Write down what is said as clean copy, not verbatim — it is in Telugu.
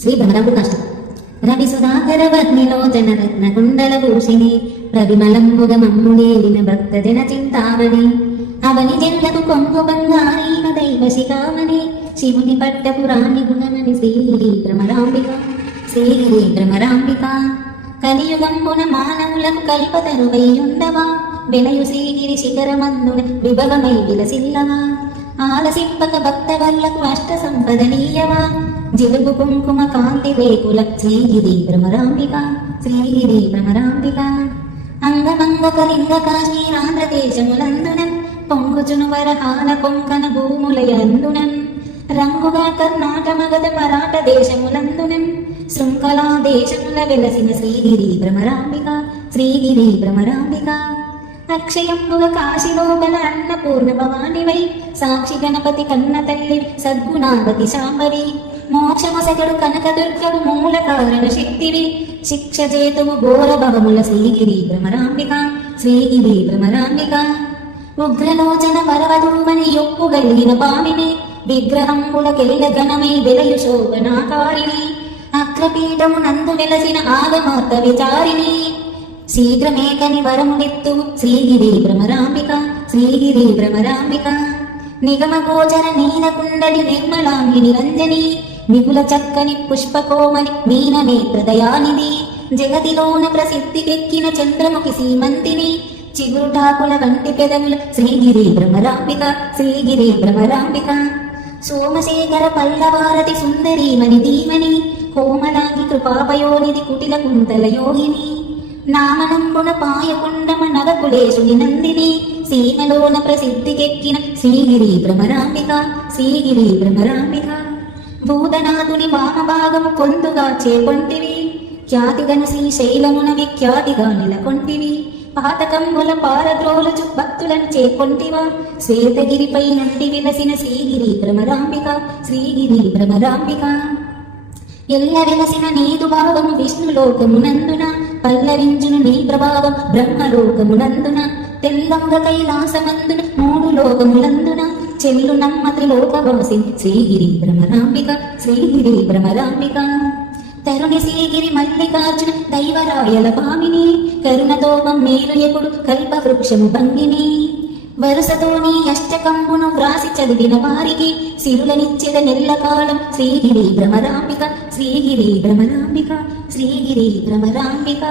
శ్రీ భ్రమరాంబికాష్టకం. రవి సుధాకర వర్ణిలోచన రత్న కుండల భూషిణి ప్రవిమలంబుగ మమ్ముడేలిన భక్తజన చింతామణి అవని జల్లకు కొంగు బంగారీన దైవ శిఖామణి శివుని పట్ట పురాణి గుణమని శ్రీగిరి భ్రమరాంబిక శ్రీగిరి భ్రమరాంబిక కలియుగంబున మానవులకు కల్పతరువైయుండవా వినయు శ్రీగిరి శిఖరమందున విభవమై విలసిల్లవా ఆలసింపక భక్త వల్లకు అష్ట సంపదనీయవా జిలుగు కుంకుమ కాంతి రేకుల శ్రీగిరి భ్రమరాంబిక శ్రీగిరి భ్రమరాంబిక అంగమంగ కళింగ కాశ్మీరాంధ్రదేశములందునన్ పొంగుచును వరహాల కొంకణ భూములయందునన్ రంగుగా కర్ణాట మగధ మరాఠ దేశములందునన్ శృంఖలా దేశముల వెలసిన శ్రీగిరి భ్రమరాంబిక శ్రీగిరి భ్రమరాంబిక అక్షయంబుగ కాశీలోపల అన్నపూర్ణ భవానివై సాక్షి గణపతి కన్న తల్లి సద్గుణావతి శాంభవి మోక్షమసగడు కనకదుర్గడు మూల కారణ శక్తివి శిక్ష చేతువు ఘోర భవముల శ్రీగిరి భ్రమరాంబిక శ్రీగిరి భ్రమరాంబిక ఉగ్రలోచన వరవధూమని యొప్పు గలిగిన పామిని విగ్రహంబుల కెల్ల ఘనమై వెలయు శోభనాకారిణి అగ్రపీఠము నందు వెలసిన ఆగమార్త విచారిణి శీఘ్రమేకని వరమునిత్తు శ్రీగిరి భ్రమరాంబిక శ్రీగిరి భ్రమరాంబిక నిగమ గోచర నీల కుండలి నిర్మలాంగి నిరంజని విపుల చక్కని పుష్పకోమని మీన నేత్రదయానిది జగతిలోన ప్రసిద్ధికెక్కిన చంద్రముఖి సీమంతిని చిగురుటాకుల వంటి పెదవుల శ్రీగిరి భ్రమరాంబిక శ్రీగిరి భ్రమరాంబిక సోమశేఖర పల్లవారతి సుందరీమణి ధీమని కోమలాంగి కృపాపయోనిధి కుటిల కుంతల యోగిని నామనంబున పాయకొండమ నవకులేశుని నందిని సీమలోన ప్రసిద్ధికెక్కిన శ్రీగిరి భ్రమరాంబిక శ్రీగిరి భ్రమరాంబిక భూతనాథుని వామభాగము కొందుగా చేకొంటివి ఖ్యాతిగను శ్రీశైలమున విఖ్యాతిగా నెలకొంటివి పాతకంబుల పారద్రోలుచు భక్తులను చేకొంటివా శ్వేతగిరిపై నుండి విలసిన శ్రీగిరి భ్రమరాంబిక శ్రీగిరి భ్రమరాంబిక ఎల్ల వెలసిన నీదు భావము విష్ణులోకమునందున పల్లవించును నీ ప్రభావం బ్రహ్మలోకమునందున తెల్లంగ కైలాసమందున మూడు లోకములందున చెల్లు నమ్మ త్రిలోకవాసి శ్రీగిరి భ్రమరాంబిక శ్రీగిరి భ్రమరాంబిక తరుణి శ్రీగిరి మల్లికార్జున దైవరాయల భామిని కరుణతో మేలు ఎప్పుడు కల్పవృక్షము భంగిని వరుసతో నీ అష్టకంబును వ్రాసి చదివిన వారికి సిరులనిచ్చెద నెల్లకాలం శ్రీగిరి భ్రమరాంబిక శ్రీగిరి భ్రమరాంబిక శ్రీగిరి భ్రమరాంబిక.